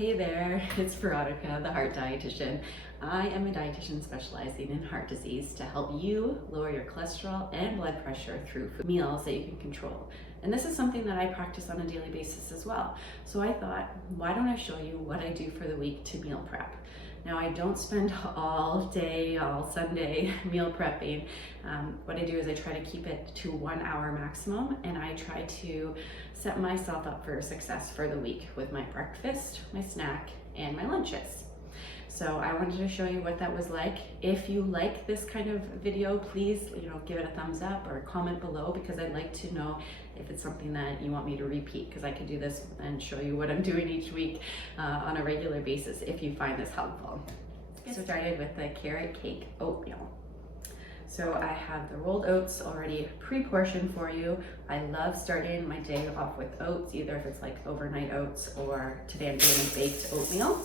Hey there, it's Veronica, the heart dietitian. I am a dietitian specializing in heart disease to help you lower your cholesterol and blood pressure through meals that you can control. And this is something that I practice on a daily basis as well. So I thought, why don't I show you what I do for the week to meal prep? Now, I don't spend all day, all Sunday meal prepping. What I do is I try to keep it to 1 hour maximum, and I try to set myself up for success for the week with my breakfast, my snack, and my lunches. So I wanted to show you what that was like. If you like this kind of video, please, give it a thumbs up or comment below, because I'd like to know if it's something that you want me to repeat, because I could do this and show you what I'm doing each week on a regular basis if you find this helpful. Let's get started with the carrot cake oatmeal. So I have the rolled oats already pre-portioned for you. I love starting my day off with oats, either if it's like overnight oats or today I'm doing a baked oatmeal.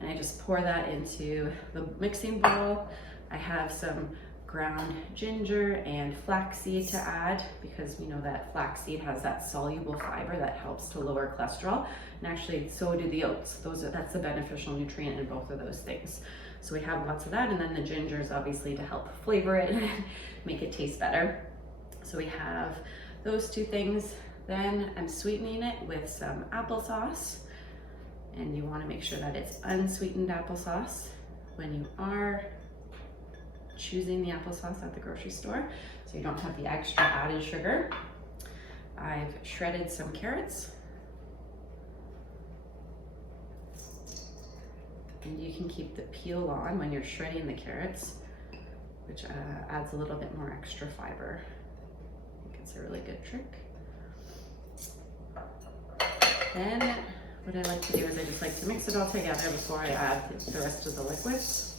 And I just pour that into the mixing bowl. I have some ground ginger and flaxseed to add, because we know that flaxseed has that soluble fiber that helps to lower cholesterol. And actually, so do the oats. That's the beneficial nutrient in both of those things. So we have lots of that, and then the ginger is obviously to help flavor it and make it taste better. So we have those two things. Then I'm sweetening it with some applesauce. And you want to make sure that it's unsweetened applesauce when you are choosing the applesauce at the grocery store, so you don't have the extra added sugar. I've shredded some carrots. And you can keep the peel on when you're shredding the carrots, which adds a little bit more extra fiber. I think it's a really good trick. Then what I like to do is I just like to mix it all together before I add the rest of the liquids.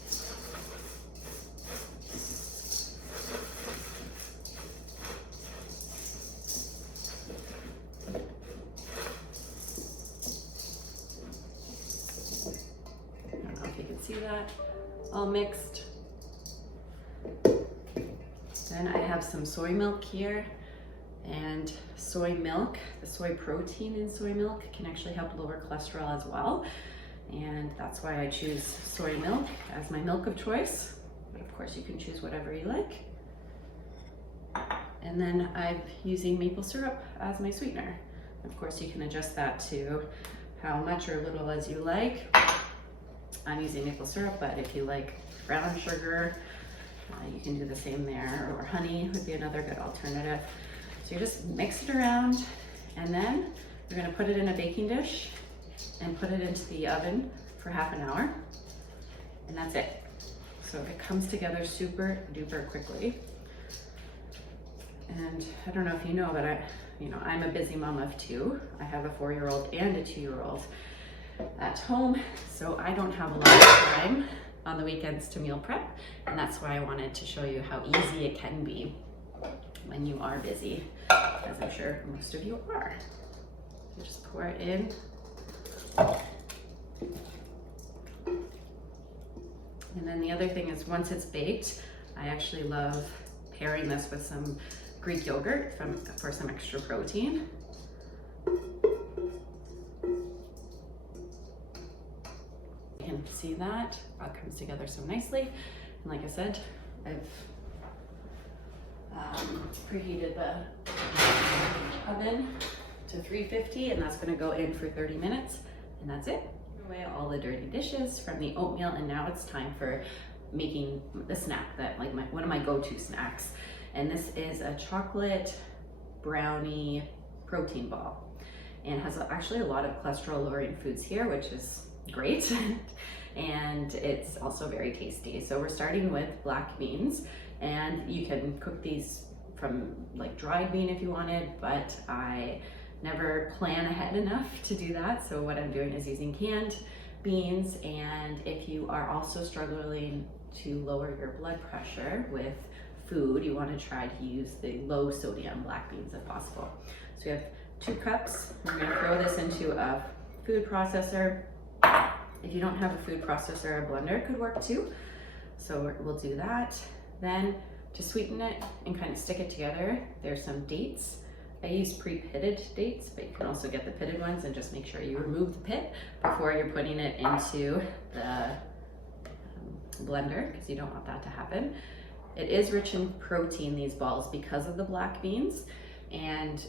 I don't know if you can see that, all mixed. Then I have some soy milk here. And soy milk, the soy protein in soy milk can actually help lower cholesterol as well. And that's why I choose soy milk as my milk of choice. But of course you can choose whatever you like. And then I'm using maple syrup as my sweetener. Of course you can adjust that to how much or little as you like. I'm using maple syrup, but if you like brown sugar, you can do the same there, or honey would be another good alternative. So you just mix it around, and then you're gonna put it in a baking dish and put it into the oven for half an hour, and that's it. So it comes together super duper quickly. And I don't know if you know, but I'm a busy mom of two. I have a 4-year-old and a 2-year-old at home, so I don't have a lot of time on the weekends to meal prep, and that's why I wanted to show you how easy it can be when you are busy, as I'm sure most of you are. So just pour it in. And then the other thing is, once it's baked, I actually love pairing this with some Greek yogurt for some extra protein. You can see that all comes together so nicely. And like I said, I've preheated the oven to 350, and that's going to go in for 30 minutes, and that's it. Away all the dirty dishes from the oatmeal, and now it's time for making the snack that one of my go-to snacks. And this is a chocolate brownie protein ball, and has actually a lot of cholesterol lowering foods here, which is great. And it's also very tasty. So we're starting with black beans, and you can cook these from like dried bean if you wanted, but I never plan ahead enough to do that. So what I'm doing is using canned beans. And if you are also struggling to lower your blood pressure with food, you want to try to use the low sodium black beans if possible. So we have 2 cups. We're going to throw this into a food processor. If you don't have a food processor, a blender could work too. So we'll do that. Then to sweeten it and kind of stick it together, there's some dates. I use pre-pitted dates, but you can also get the pitted ones, and just make sure you remove the pit before you're putting it into the blender, because you don't want that to happen. It is rich in protein, these balls, because of the black beans, and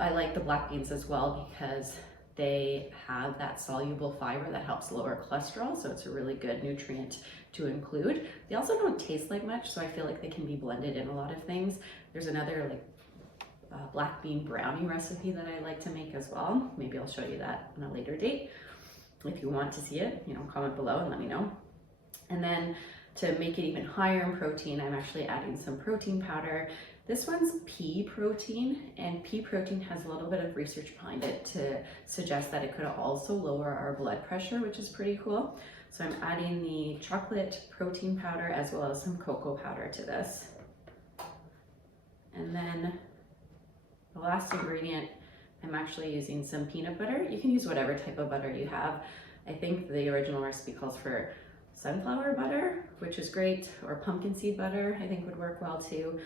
I like the black beans as well because they have that soluble fiber that helps lower cholesterol, so it's a really good nutrient to include. They also don't taste like much, so I feel like they can be blended in a lot of things. There's another like black bean brownie recipe that I like to make as well. Maybe I'll show you that on a later date. If you want to see it, you know, comment below and let me know. And then to make it even higher in protein, I'm actually adding some protein powder. This one's pea protein, and pea protein has a little bit of research behind it to suggest that it could also lower our blood pressure, which is pretty cool. So I'm adding the chocolate protein powder as well as some cocoa powder to this. And then the last ingredient, I'm actually using some peanut butter. You can use whatever type of butter you have. I think the original recipe calls for sunflower butter, which is great, or pumpkin seed butter I think would work well too,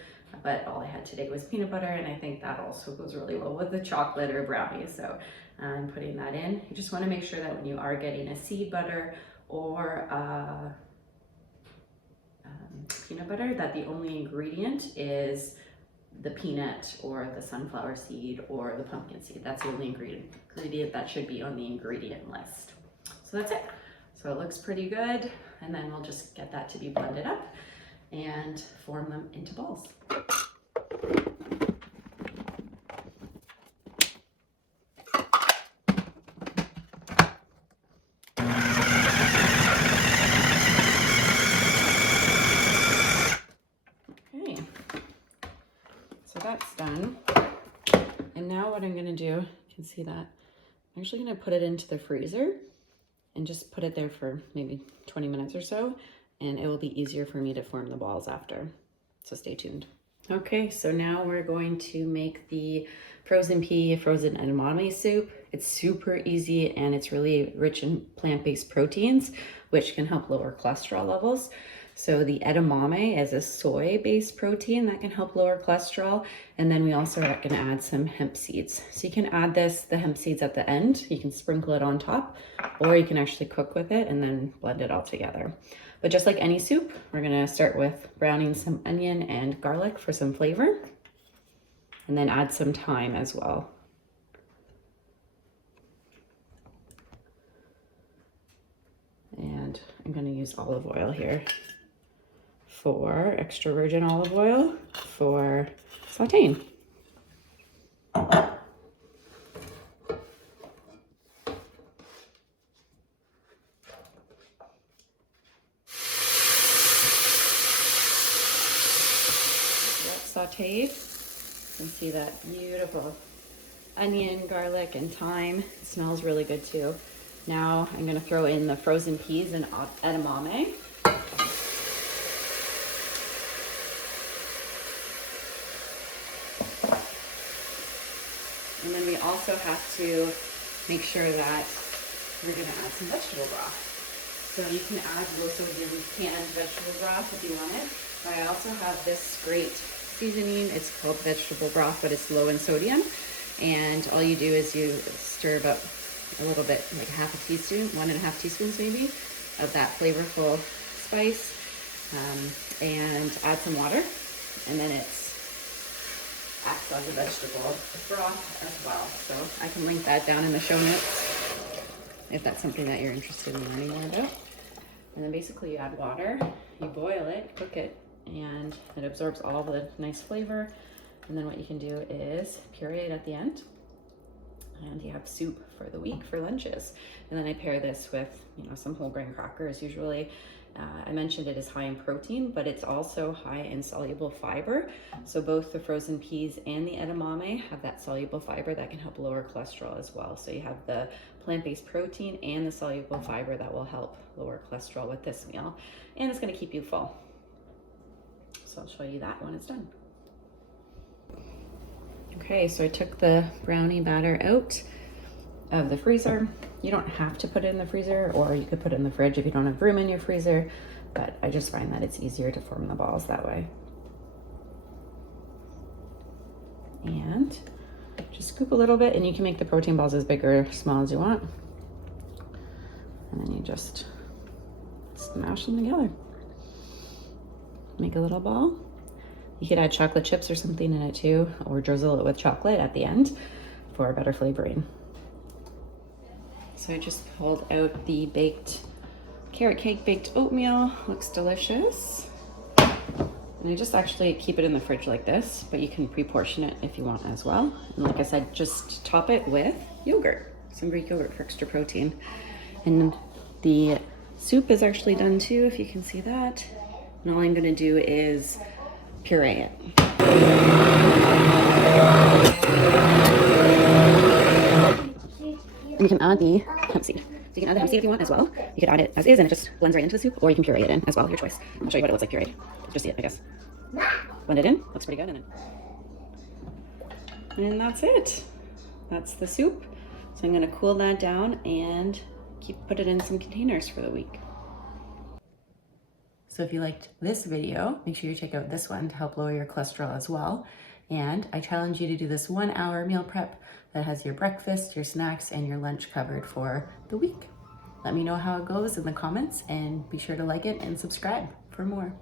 but all I had today was peanut butter, and I think that also goes really well with the chocolate or brownie, so I'm putting that in. You just want to make sure that when you are getting a seed butter or peanut butter, that the only ingredient is the peanut or the sunflower seed or the pumpkin seed. That's the only ingredient that should be on the ingredient list. So that's it. So it looks pretty good, and then we'll just get that to be blended up and form them into balls. Okay, so that's done. And now what I'm gonna do, you can see that, I'm actually gonna put it into the freezer and just put it there for maybe 20 minutes or so, and it will be easier for me to form the balls after. So stay tuned. Okay, so now we're going to make the frozen pea, frozen edamame soup. It's super easy, and it's really rich in plant-based proteins, which can help lower cholesterol levels. So the edamame is a soy-based protein that can help lower cholesterol. And then we also are gonna add some hemp seeds. So you can add the hemp seeds at the end. You can sprinkle it on top, or you can actually cook with it and then blend it all together. But just like any soup, we're gonna start with browning some onion and garlic for some flavor, and then add some thyme as well. And I'm gonna use olive oil here, for extra virgin olive oil for sauteing. That's sauteed. You can see that beautiful onion, garlic, and thyme. It smells really good too. Now I'm gonna throw in the frozen peas and edamame. And then we also have to make sure that we're gonna add some vegetable broth. So you can add low sodium canned vegetable broth if you want it. But I also have this great seasoning. It's called vegetable broth, but it's low in sodium. And all you do is you stir about a little bit, like half a teaspoon, 1.5 teaspoons maybe, of that flavorful spice, and add some water, and then it's acts as a vegetable broth as well. So I can link that down in the show notes if that's something that you're interested in learning more about. And then basically you add water, you boil it, cook it, and it absorbs all the nice flavor. And then what you can do is puree it at the end, and you have soup for the week for lunches. And then I pair this with, you know, some whole grain crackers usually. I mentioned it is high in protein, but it's also high in soluble fiber. So both the frozen peas and the edamame have that soluble fiber that can help lower cholesterol as well. So you have the plant-based protein and the soluble fiber that will help lower cholesterol with this meal. And it's gonna keep you full. So I'll show you that when it's done. Okay, so I took the brownie batter out of the freezer. You don't have to put it in the freezer, or you could put it in the fridge if you don't have room in your freezer, but I just find that it's easier to form the balls that way. And Just scoop a little bit, and you can make the protein balls as big or small as you want. And then you just smash them together. Make a little ball. You could add chocolate chips or something in it too, or drizzle it with chocolate at the end for better flavoring. So I just pulled out the baked carrot cake baked oatmeal. Looks delicious. And I just actually keep it in the fridge like this, but you can pre-portion it if you want as well. And like I said, just top it with yogurt, some Greek yogurt for extra protein. And the soup is actually done too, if you can see that. And all I'm gonna do is puree it. And you can add the hemp seed. So you can add the hemp seed if you want as well. You could add it as is and it just blends right into the soup, or you can puree it in as well, your choice. I'll show you what it looks like pureed. Just see it, I guess. Blend it in, looks pretty good. And that's it. That's the soup. So I'm gonna cool that down and put it in some containers for the week. So if you liked this video, make sure you check out this one to help lower your cholesterol as well. And I challenge you to do this 1 hour meal prep that has your breakfast, your snacks, and your lunch covered for the week. Let me know how it goes in the comments, and be sure to like it and subscribe for more.